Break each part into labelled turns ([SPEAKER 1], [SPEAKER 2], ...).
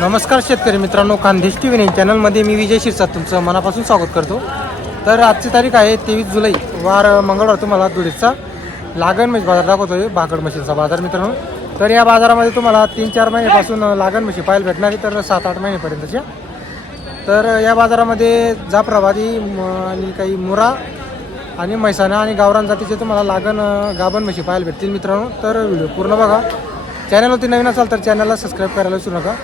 [SPEAKER 1] नमस्कार शेतकरी मित्रांनो खानदेश टी व्ही चॅनलमध्ये मी विजय शिरसाट तुमचं मनापासून स्वागत करतो. तर आजची तारीख आहे तेवीस जुलै वार मंगळवार तुम्हाला धुळीचा लागण म्हशी बाजार दाखवतोय भाकड म्हशीचा बाजार मित्रांनो. तर या बाजारामध्ये तुम्हाला तीन चार महिन्यापासून लागण म्हशी पाहायला भेटणार आहे तर सात आठ महिन्यापर्यंतच्या. तर या बाजारामध्ये जाफराबादी आणि काही मुरा आणि म्हैसाणा आणि गावरान जातीचे तुम्हाला लागण गाभण म्हशी पाहायला भेटतील मित्रांनो. तर व्हिडिओ पूर्ण बघा. चॅनलवरती नवीन असाल तर चॅनलला सबस्क्राईब करायला विसरू नका.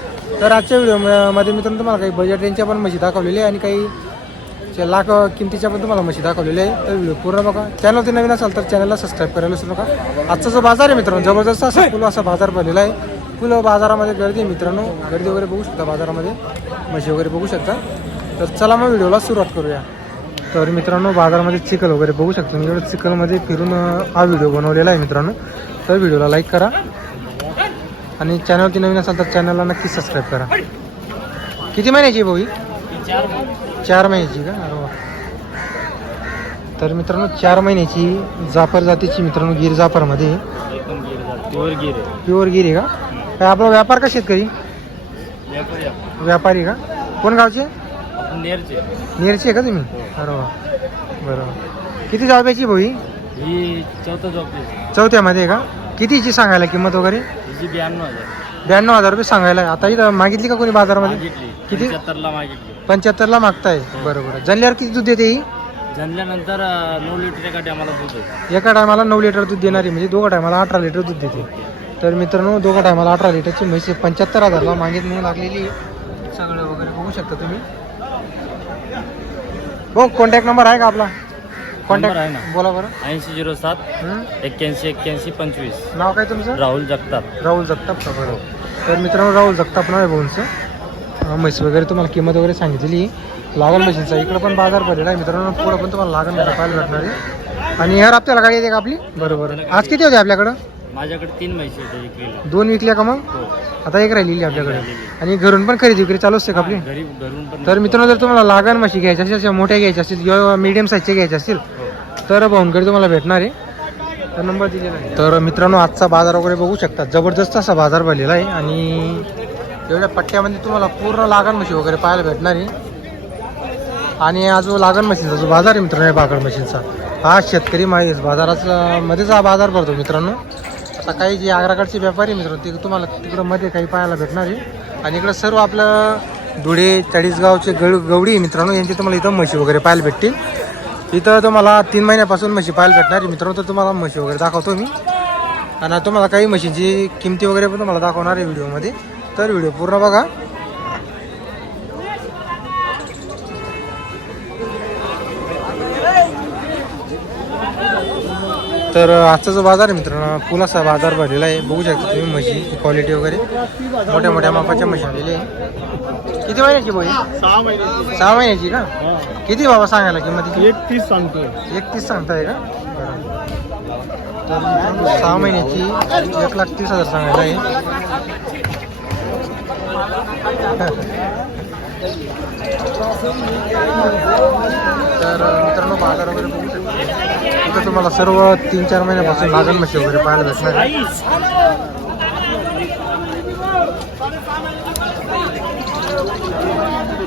[SPEAKER 1] तर आजच्या व्हिडिओमध्ये मित्रांनो तुम्हाला काही बजेट रेंजच्या पण म्हशी दाखवलेली आहे आणि काही लाख किमतीच्या पण तुम्हाला म्हशी दाखवलेली आहे. तर व्हिडिओ पूर्ण बघा. चॅनलवरती नवीन असाल तर चॅनलला सबस्क्राईब करायला विसरू नका. आजचा जो बाजार आहे मित्रांनो जबरदस्त असा फुलं असा बाजार भरलेला आहे. फुलं बाजारामध्ये गर्दी आहे मित्रांनो. गर्दी वगैरे बघू शकता बाजारामध्ये. म्हशी वगैरे बघू शकता. तर चला मग व्हिडिओला सुरुवात करूया. तर मित्रांनो बाजारामध्ये चिखल वगैरे बघू शकतो. मी एवढं चिखलमध्ये फिरून हा व्हिडिओ बनवलेला आहे मित्रांनो. तर व्हिडिओला लाईक करा. आणि चॅनलवरती नवीन असाल तर चॅनलला नक्की सबस्क्राईब करा. किती महिन्याची आहे भाऊ ही? चार महिन्याची का? अरे वा. तर मित्रांनो चार महिन्याची जाफर जातीची मित्रांनो गिर जाफरमध्ये.
[SPEAKER 2] प्युअर गिर आहे
[SPEAKER 1] प्युअर गिर आहे का? काय आपला व्यापार का शेतकरी?
[SPEAKER 2] व्यापारी आपण.
[SPEAKER 1] व्यापारी का? कोण गावचे?
[SPEAKER 2] आपण नेरचे
[SPEAKER 1] नेरची आहे का तुम्ही? अरे वा. बरोबर किती जावब्याची भाऊ ही?
[SPEAKER 2] ही चौथा जॉब
[SPEAKER 1] चौथ्यामध्ये आहे का? कितीची सांगायला किंमत वगैरे?
[SPEAKER 2] ब्याण्णव हजार.
[SPEAKER 1] ब्याण्णव हजार रुपये सांगायला आहे. आता इथं मागितली का कोणी बाजारामध्ये?
[SPEAKER 2] मागितली.
[SPEAKER 1] किती?
[SPEAKER 2] पंच्याहत्तरला मागितली.
[SPEAKER 1] पंच्याहत्तरला मागताय. बरोबर. जनल्यावर किती दूध देते ही?
[SPEAKER 2] जनल्यानंतर अं, नऊ लिटर एका टायमाला दूध आहे
[SPEAKER 1] एका टायमाला नऊ लिटर दूध देणारी म्हणजे दोघा टायमाला अठरा लिटर दूध देते. तर मित्रांनो दोघा टायमाला अठरा लिटरची म्हैस पंच्याहत्तर हजारला मागित म्हणून लागलेली आहे. सगळं वगैरे बघू शकता तुम्ही. हो कॉन्टॅक्ट नंबर आहे का आपला? कॉन्टॅक्ट
[SPEAKER 2] आहे ना.
[SPEAKER 1] बोला बरं.
[SPEAKER 2] ऐंशी झिरो सात
[SPEAKER 1] हं?
[SPEAKER 2] एक्क्याऐंशी एक्क्याऐंशी पंचवीस.
[SPEAKER 1] नाव काय तुमचं?
[SPEAKER 2] राहुल जगताप.
[SPEAKER 1] राहुल जगताप का? बरोबर तर मित्रांनो राहुल जगताप नाव आहे भाऊंचं. म्हैस वगैरे तुम्हाला किंमत वगैरे सांगितलेली लागण म्हशींचा इकडं पण बाजार भरलेला आहे. मित्रांनो पुढं पण तुम्हाला लागण पाहायला भेटणार आहे. आणि ह्या हप्त्याला गाडी येते का आपली? बरोबर आज किती होते आपल्याकडं?
[SPEAKER 2] माझ्याकडे तीन म्हशी आहेत विक्रीला
[SPEAKER 1] दोन विकल्या का मग?
[SPEAKER 2] हो.
[SPEAKER 1] आता एक राहिलेली आपल्याकडे. आणि घरून पण खरेदी विक्री चालू असते का आपली?
[SPEAKER 2] घरी घरून पण
[SPEAKER 1] तर मित्रांनो जर तुम्हाला लागण म्हशी घ्यायच्या असतील अशा मोठ्या घ्यायच्या असतील किंवा मीडियम साईजच्या घ्यायच्या असतील
[SPEAKER 2] हो.
[SPEAKER 1] तर भाऊंकडे तुम्हाला भेटणार आहे. तर नंबर दिलेला आहे. तर मित्रांनो आजचा बाजार वगैरे बघू शकता. जबरदस्त असा बाजार भरलेला आहे आणि एवढ्या पट्ट्यामध्ये तुम्हाला पूर्ण लागण म्हशी वगैरे पाहायला भेटणार आहे. आणि हा जो लागण म्हशींचा जो बाजार आहे मित्रांनो या बागड म्हशींचा हा शेतकरी माहीत बाजाराचा मध्येच हा बाजार भरतो मित्रांनो. आता काही जे आग्राकडचे व्यापारी मित्र ते तुम्हाला तिकडं मध्ये काही पाहायला भेटणार आहे. आणि इकडं सर्व आपलं धुळे चाळीसगावचे गळ गवडी मित्रांनो यांचे तुम्हाला इथं म्हशी वगैरे पाहायला भेटतील. इथं तुम्हाला तीन महिन्यापासून म्हशी पाहायला भेटणार आहे मित्रांनो तर तुम्हाला म्हशी वगैरे दाखवतो मी. आणि तुम्हाला काही म्हशींची किमती वगैरे पण तुम्हाला दाखवणार आहे व्हिडिओमध्ये. तर व्हिडिओ पूर्ण बघा. तर आजचा जो बाजार आहे मित्रांनो असा बाजार भरलेला आहे. बघू शकता तुम्ही म्हशी क्वालिटी वगैरे. मोठ्या मोठ्या मापाच्या म्हशी आलेल्या आहे किती महिन्याची बोई
[SPEAKER 2] सहा महिने
[SPEAKER 1] सहा महिन्याची का? किती बाबा सांगायला किंमतीची
[SPEAKER 2] एक तीस सांगतोय.
[SPEAKER 1] एकतीस सांगताय का. तर सहा महिन्याची एक लाख तीस हजार सांगायला आहे. तर मित्रांनो बाजार वगैरे बघू शकतो. इथं तुम्हाला सर्व तीन चार महिन्यापासून लागण म्हशी वगैरे पाहायला भेटणार आहे.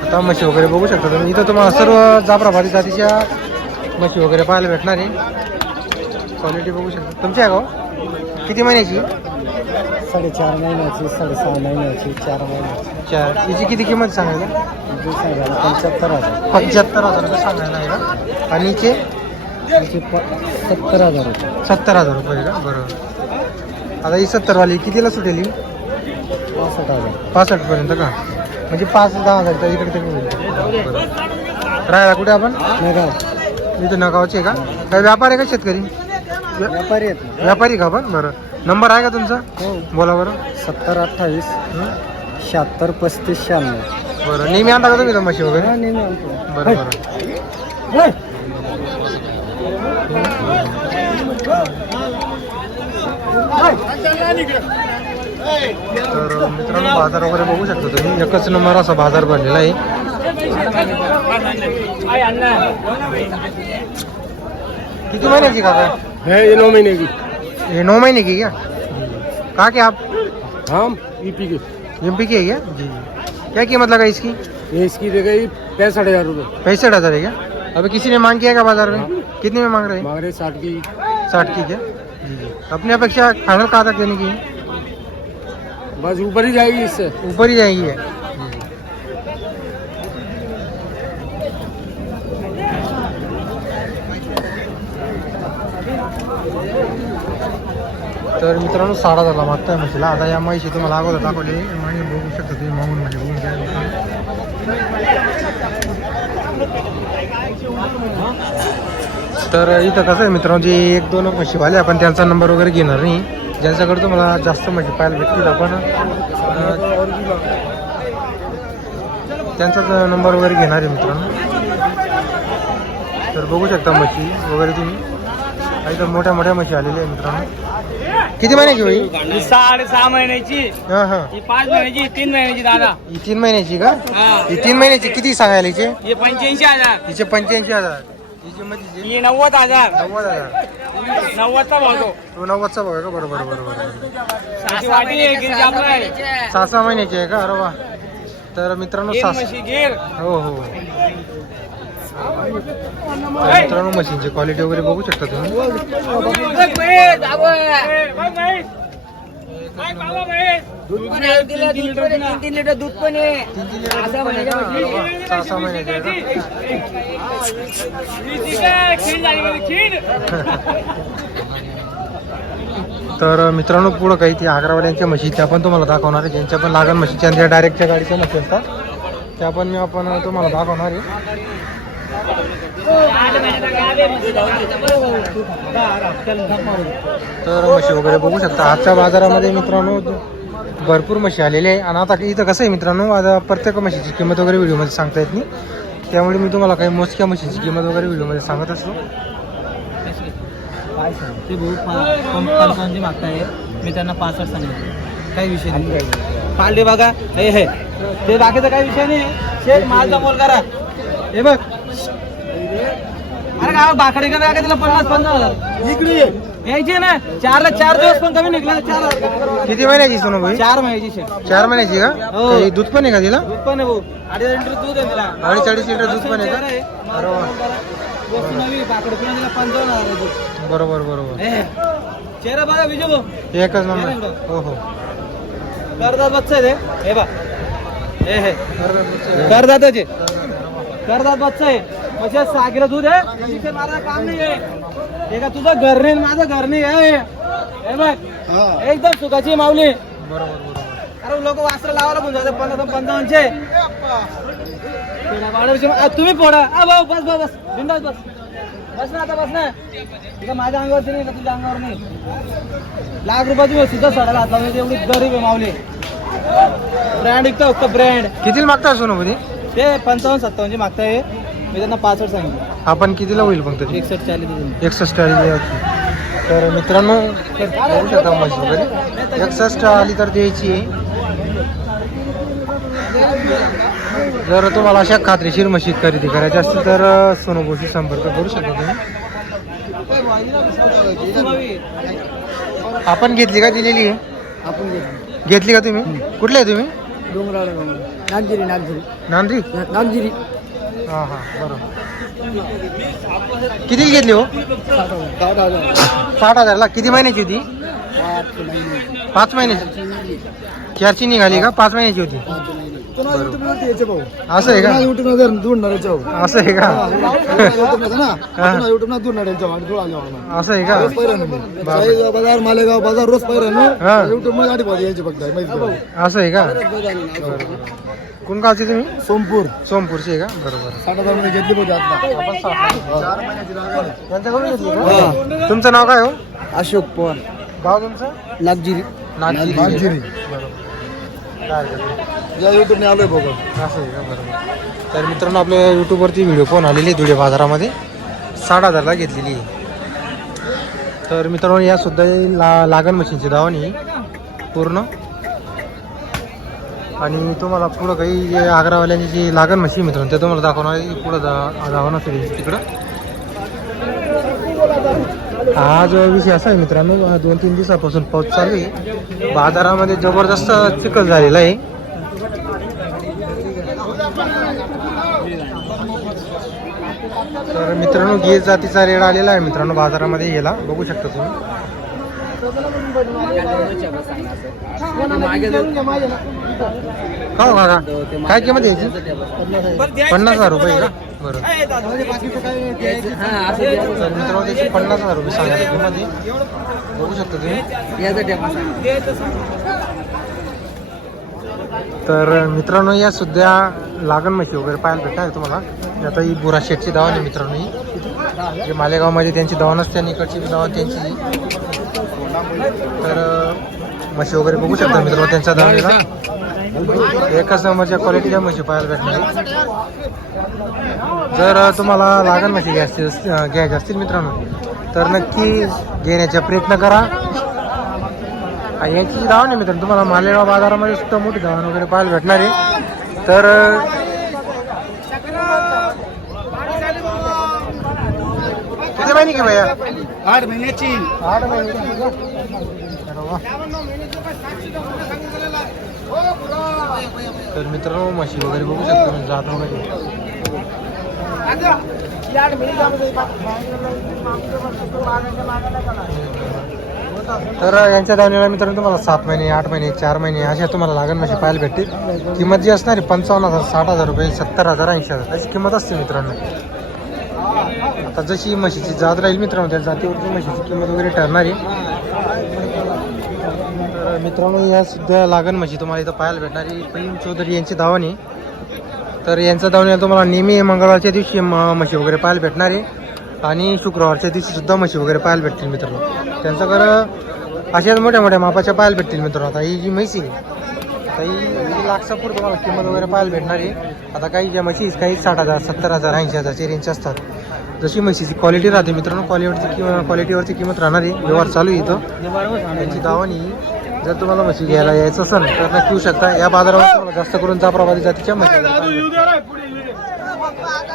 [SPEAKER 1] आता म्हशी वगैरे बघू शकता तुम्ही. इथं तुम्हाला सर्व जाफराबादी जातीच्या म्हशी वगैरे पाहायला भेटणार आहे. क्वालिटी बघू शकता. तुमची आहे का हो? किती महिन्याची?
[SPEAKER 2] साडेचार महिन्याची साडेसहा महिन्याची चार महिन्याची.
[SPEAKER 1] चार. हिची किती किंमत सांगायला?
[SPEAKER 2] जे सांगायला पंच्याहत्तर हजार.
[SPEAKER 1] पंच्याहत्तर हजार रुपये सांगायला आहे का? आणि हिचे
[SPEAKER 2] त्याचे प सत्तर हजार रुपये.
[SPEAKER 1] सत्तर हजार रुपये का? बरोबर. आता ही सत्तरवाली कितीला सुटेल ही?
[SPEAKER 2] पासष्ट हजार.
[SPEAKER 1] पासष्टपर्यंत का? म्हणजे पाच दहा हजार तर इकडे तिकडे होईल बरोबर. राहायला कुठे आपण?
[SPEAKER 2] नगाव.
[SPEAKER 1] इथं नगावचे का? काय व्यापार आहे का शेतकरी? व्या-
[SPEAKER 2] व्यापारी आहेत. ना
[SPEAKER 1] व्यापारी का आपण? बरं. नंबर आहे का तुमचा?
[SPEAKER 2] हो.
[SPEAKER 1] बोला बरं.
[SPEAKER 2] सत्तर अठ्ठावीस? शहात्तर पस्तीस शहाण्णव.
[SPEAKER 1] बरं. नेहमी आणता का तुम्ही इथं म्हशी वगैरे?
[SPEAKER 2] नेहमी आणतो.
[SPEAKER 1] बरं बरं तर मित्रांनो बाजार वगैरे बघू शकता तुम्ही. एकच नंबर असा बाजार भरलेला आहे. किती महिन्याची काका?
[SPEAKER 2] है ये नौ महीने की
[SPEAKER 1] ये नौ महीने की क्या? कहा क्या आप?
[SPEAKER 2] हम? ईपी की।
[SPEAKER 1] एम पी की है क्या जी। जी क्या कीमत लगा इसकी?
[SPEAKER 2] ये इसकी दे गई पैंसठ हज़ार रुपये
[SPEAKER 1] पैंसठ हज़ार है क्या? अभी किसी ने मांग किया क्या बाज़ार में? कितने में मांग रहे हैं?
[SPEAKER 2] मांग रहे साठ की।
[SPEAKER 1] साठ की क्या? जी जी। अपनी अपेक्षा फाइनल कहाँ तक देने की है?
[SPEAKER 2] बस ऊपर ही जाएगी इससे।
[SPEAKER 1] ऊपर ही जाएगी है। तर मित्रांनो साडा झाला मागता आहे म्हशीला. आता या म्हशी तुम्हाला अगोदर दाखवले. म्हणी बघू शकता तुम्ही मागून म्हणजे बघून घ्या. तर इथं कसं आहे मित्रांनो जे एक दोन म्हशीवाले आपण त्यांचा नंबर वगैरे घेणार नाही. ज्यांच्याकडे तुम्हाला जास्त म्हशी पाहायला भेटतील आपण त्यांचा त्यांचाच नंबर वगैरे घेणार आहे मित्रांनो. तर बघू शकता म्हशी वगैरे तुम्ही. इथं मोठ्या मोठ्या म्हशी आलेल्या आहे मित्रांनो. किती महिन्याची होईल
[SPEAKER 3] ही साडे सहा महिन्याची.
[SPEAKER 1] हाँ हाँ.
[SPEAKER 3] ही पाच महिन्याची ही तीन महिन्याची दादा.
[SPEAKER 1] ही तीन महिन्याची का?
[SPEAKER 3] हा.
[SPEAKER 1] ही तीन महिन्याची किती सांगायला हिचे?
[SPEAKER 3] हे पंच्याऐंशी हज़ार.
[SPEAKER 1] हिचे पंच्याऐंशी हज़ार. हिची मधीचे?
[SPEAKER 3] ही नव्वद हज़ार.
[SPEAKER 1] नव्वद हज़ार.
[SPEAKER 3] नव्वदचा भावतो
[SPEAKER 1] तो. नव्वदचा बघा का? बरोबर बरोबर बरोबर.
[SPEAKER 3] त्याची वाटी आहे गिरची आपलं आहे.
[SPEAKER 1] सहा सहा महिन्याची आहे का? अरे वा. तर मित्रांनो
[SPEAKER 3] गिर
[SPEAKER 1] सहा
[SPEAKER 3] म्हशी गिर
[SPEAKER 1] हो हो. मित्रांनो मशीनची क्वालिटी वगैरे बघू शकता तुम्ही.
[SPEAKER 3] लिटर दूध पण आहे
[SPEAKER 1] सहा सहा तर मित्रांनो पुढं काही ते आग्रावाल्यांच्या म्हशी त्या पण तुम्हाला दाखवणार आहे. ज्यांच्या पण लागण म्हशीच्या आणि डायरेक्टच्या गाडीच्या म्हशी असतात त्या पण मी आपण तुम्हाला दाखवणार आहे. तर म्हशी वगैरे बघू शकता. आजच्या बाजारामध्ये मित्रांनो भरपूर म्हशी आलेले आहे आणि आता इथं कसं आहे मित्रांनो आता प्रत्येक म्हशीची किंमत वगैरे व्हिडिओमध्ये सांगता येत नाही. त्यामुळे मी तुम्हाला काही मोजक्या म्हशीची किंमत वगैरे व्हिडिओमध्ये सांगत असतो.
[SPEAKER 3] ते भाऊ पंचावन्नची मागताय मी त्यांना पासष्ट सांगितलं. काही विषय नाही. पालडे बघा. हे हे. ते बाकीचा काही विषय नाही. शेठ माल मोल करा हे बघ. अरे गाव बाकडे का तिला पन्नास पन्नास? हजार इकडे. यायचे ना चारला चार दिवस पण कमी निघला चार.
[SPEAKER 1] किती महिन्याची सोनू भाई?
[SPEAKER 3] चार महिन्याची
[SPEAKER 1] चार महिन्याची का?
[SPEAKER 3] हो.
[SPEAKER 1] काही दूध पण आहे का तिला?
[SPEAKER 3] दूध पण आहे भाऊ. अडीच लिटर दूध आहे तिला.
[SPEAKER 1] अडीचाळीस लिटर दूध पण आहे
[SPEAKER 3] चार
[SPEAKER 1] का?
[SPEAKER 3] आहे.
[SPEAKER 1] अरे वा.
[SPEAKER 3] वस्तू नवी बाकडे पुन्हा तिला पंचावन्न हजार आहे दूध.
[SPEAKER 1] बरोबर बरोबर.
[SPEAKER 3] चेहरा बघा विजय भाऊ.
[SPEAKER 1] एकच नंबर. हो हो.
[SPEAKER 3] करदात बच्चा आहे ते. हे बा हे हे. करदाताचे. करदात बच्चा आहे. म्हणजे किलो दूध आहे. माझं काम नाही आहे. हे का तुझं घर नाही माझं घर नाही आहे. हे बघ. एकदम सुखाची माऊली.
[SPEAKER 1] बरोबर बरोबर.
[SPEAKER 3] अरे लोक वास्त्र लावायला पण जाते पंधरा पंचावन्नचे. तुला तुम्ही पोडा आ भाऊ बस बस बस. बिंदास बस. बस ना आता बस ना. तुझा माझ्या अंगावरती नाही का तुझ्या अंगावर नाही? लाख रुपयाची वस्तू सुद्धा सोडायला हातला म्हणजे एवढी गरीब आहे माऊली. ब्रँड विकतो फक्त ब्रँड.
[SPEAKER 1] कितीला मागता सोनू भाई
[SPEAKER 3] ते पंचावन्न सत्तावन्नची मागताय. मी त्यांना पासवर्ड सांगितलं.
[SPEAKER 1] आपण कितीला होईल मग तरी?
[SPEAKER 3] एकसष्ट चाळीस
[SPEAKER 1] एकसष्ट आली द्यायची तर मित्रांनो शकता वगैरे. एकसष्ट आली तर द्यायची. आहे जर तुम्हाला अशा खात्रीशीर म्हशी खरेदी करायची असतील तर सोनोबोशी संपर्क करू शकता तुम्ही. आपण घेतली का दिलेली आहे?
[SPEAKER 2] आपण घेतली.
[SPEAKER 1] घेतली का तुम्ही? कुठले आहे तुम्ही?
[SPEAKER 2] डोंगराळ नागजिरी नागजिरी
[SPEAKER 1] नांद्री?
[SPEAKER 2] नागजिरी
[SPEAKER 1] हां हां बरोबर. कितीला घेतली हो?
[SPEAKER 2] साठ हजार
[SPEAKER 1] साठ हजारला. किती महिन्याची होती?
[SPEAKER 2] पाच महिने.
[SPEAKER 1] पाच महिन्याची. चारची निघाली का? पाच महिन्याची होती. असं आहे का? असं आहे का? असं आहे का?
[SPEAKER 2] बाजार मालेगाव बाजार रोज पैरण. युट्यूबमध्ये यायचे फक्त का?
[SPEAKER 1] असं आहे का? कोण गावचे तुम्ही?
[SPEAKER 2] सोमपूर.
[SPEAKER 1] सोमपूरचे आहे का? बरोबर
[SPEAKER 2] घेतली पाहिजे आता?
[SPEAKER 1] तुमचं नाव काय हो?
[SPEAKER 2] अशोक पवार.
[SPEAKER 1] गाव तुमचं?
[SPEAKER 2] नागजिरी.
[SPEAKER 1] नागजिरी. बरोबर काय हरकत
[SPEAKER 2] या युट्यूबने आहे बघा.
[SPEAKER 1] असं आहे का? बरोबर. तर मित्रांनो आपल्या यूट्यूबवरती व्हिडिओ पण आलेली आहे धुळे बाजारामध्ये. साठ हजारला घेतलेली आहे. तर मित्रांनो या सुद्धा ला लागण मशीनची दावणी पूर्ण. आणि तुम्हाला पुढं काही जे आग्रावाल्यांची जी लागण मशीन मित्रांनो ते तुम्हाला दाखवणार आहे. पुढं जा दाखवणार तिकडं. हा जो विषय असा आहे मित्रांनो दोन तीन दिवसापासून पाऊस चालू आहे. बाजारामध्ये जबरदस्त चिखल झालेला आहे. तर मित्रांनो गे जातीचा रेड आलेला आहे मित्रांनो बाजारामध्ये याला बघू शकता तुम्ही. हो काय किंमत यायची पन्नास हजार रुपये का? बरं. तर मित्रांनो त्याची पन्नास हजार रुपये बघू शकता तुम्ही. तर मित्रांनो या सुद्धा लागण म्हशी वगैरे पाहायला भेटणार तुम्हाला. आता ही बुरा शेटची दावा आहे मित्रांनो ही. जे मालेगावमध्ये त्यांची दावा नसते आणि इकडची दावा त्यांची. तर म्हशी वगैरे बघू शकता मित्रांनो त्यांच्या दावणीला एकाच नंबरच्या क्वालिटीच्या म्हशी पाहायला भेटणार जर तुम्हाला लागण म्हशी घ्यायची अस- अं, घ्यायच्या असतील मित्रांनो तर नक्की घेण्याचा प्रयत्न करा. आणि याची जी नाही मित्रांनो तुम्हाला मालेगाव बाजारामध्ये सुद्धा मोठी धावण वगैरे पाहायला भेटणार आहे. तर किती माहिती की भैया?
[SPEAKER 2] आठ महिन्याची.
[SPEAKER 1] आठ तर मित्रांनो म्हशी वगैरे बघू शकतो म्हणजे जात वगैरे तर यांच्या दावणीला मित्रांनो तुम्हाला सात महिने आठ महिने चार महिने अशा तुम्हाला लागण म्हशी पाहायला भेटतील. किंमत जी असणार आहे पंचावन्न हजार साठ हजार रुपये सत्तर हजार ऐंशी हजार. अशी किंमत असते मित्रांनो. आता जशी म्हशीची जात राहील मित्रांनो त्या जातीवरती म्हशीची किंमत वगैरे ठरणार आहे. मित्रांनो या सुद्धा लागण म्हशी तुम्हाला इथं पाहायला भेटणार आहे. प्रेम चौधरी यांची धावणी. तर यांचा धावणी तुम्हाला नेहमी मंगळवारच्या दिवशी म- म्हशी वगैरे पाहायला भेटणार आहे. आणि शुक्रवारच्या दिवशी सुद्धा म्हशी वगैरे पाहायला भेटतील मित्रांनो. त्यांचं घर अशाच मोठ्या मोठ्या मापाच्या पाहायला भेटतील मित्रांनो. आता ही जी म्हैसी आहे आता ही ही तुम्हाला किंमत वगैरे पाहायला भेटणार आहे. आता काही ज्या म्हशी काही साठ हजार सत्तर हजार ऐंशी हजारचे रेंज असतात. जशी म्हशीची क्वालिटी राहते मित्रांनो क्वालिटीवरती किंवा क्वालिटीवरची किंमत राहणार आहे. व्यवहार चालू आहे इथं. यांची दावणी जर तुम्हाला म्हशी घ्यायला यायचं असेल तर नक्की येऊ शकता. या बाजारावर तुम्हाला जास्त करून जाप्रवादी जातीच्या म्हशी